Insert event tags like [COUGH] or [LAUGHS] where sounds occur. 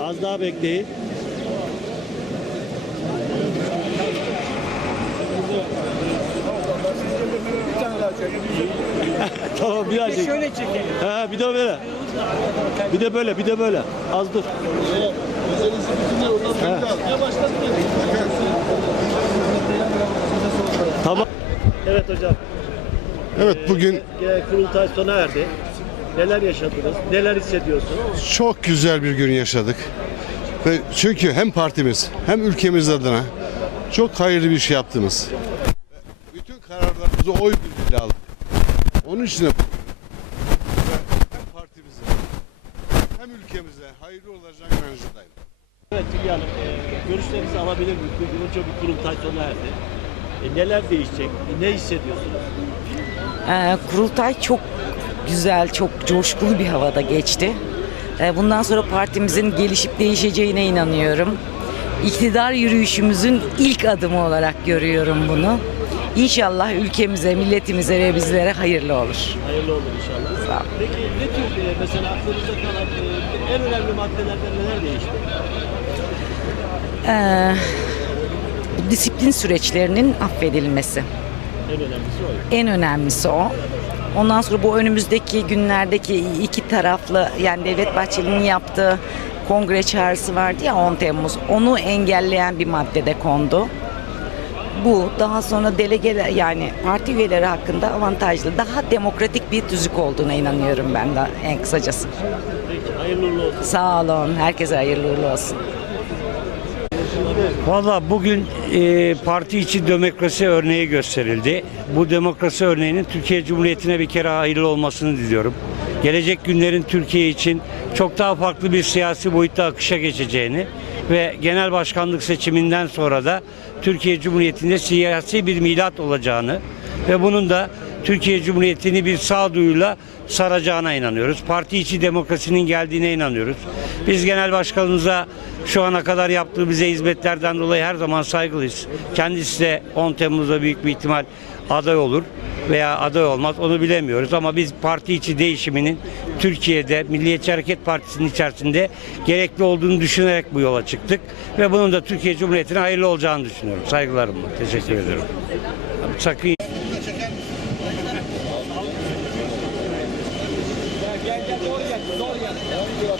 Az daha bekleyin. [LAUGHS] tamam bir daha çek. Şöyle çekelim. Ha, bir de böyle. Bir de böyle, bir de böyle. Az dur. Tamam. Evet hocam. Evet bugün Genel kurultay sona erdi. Neler yaşadınız? Neler hissediyorsunuz? çok güzel bir gün yaşadık. Ve çünkü hem partimiz hem ülkemiz adına çok hayırlı bir şey yaptınız. Bütün kararlarımızı oy birliğiyle aldık. Onun için de hem partimize hem ülkemize hayırlı olacak inancındayım. Evet Hülya Hanım, e, görüşlerinizi alabilir miyiz? Bugün önce bir kurultay sona erdi. E, neler değişecek? Ne hissediyorsunuz? Ee, kurultay çok güzel, çok coşkulu bir havada geçti. Ee, bundan sonra partimizin gelişip değişeceğine inanıyorum. İktidar yürüyüşümüzün ilk adımı olarak görüyorum bunu. İnşallah ülkemize, milletimize ve bizlere hayırlı olur. Hayırlı olur inşallah. Sağ olun. Peki ne tür mesela aklınızda kalan e, en önemli maddelerden neler değişti? Ee, disiplin süreçlerinin affedilmesi. En önemlisi o. En önemlisi o. Ondan sonra bu önümüzdeki günlerdeki iki taraflı yani Devlet Bahçeli'nin yaptığı kongre çağrısı vardı ya 10 Temmuz. Onu engelleyen bir madde de kondu. Bu daha sonra delegeler yani parti üyeleri hakkında avantajlı, daha demokratik bir tüzük olduğuna inanıyorum ben de en kısacası. Peki hayırlı olsun. Sağ olun. Herkese hayırlı uğurlu olsun. Valla bugün e, parti içi demokrasi örneği gösterildi. Bu demokrasi örneğinin Türkiye Cumhuriyeti'ne bir kere hayırlı olmasını diliyorum. Gelecek günlerin Türkiye için çok daha farklı bir siyasi boyutta akışa geçeceğini ve genel başkanlık seçiminden sonra da Türkiye Cumhuriyeti'nde siyasi bir milat olacağını ve bunun da Türkiye Cumhuriyeti'ni bir sağduyuyla saracağına inanıyoruz. Parti içi demokrasinin geldiğine inanıyoruz. Biz genel başkanımıza şu ana kadar yaptığı bize hizmetlerden dolayı her zaman saygılıyız. Kendisi de 10 Temmuz'da büyük bir ihtimal aday olur veya aday olmaz onu bilemiyoruz ama biz parti içi değişiminin Türkiye'de Milliyetçi Hareket Partisi'nin içerisinde gerekli olduğunu düşünerek bu yola çıktık ve bunun da Türkiye Cumhuriyeti'ne hayırlı olacağını düşünüyorum. Saygılarımla. Teşekkür ederim. Sakın Gel gel gel doğru gel. Doğru gel. Doğru gel.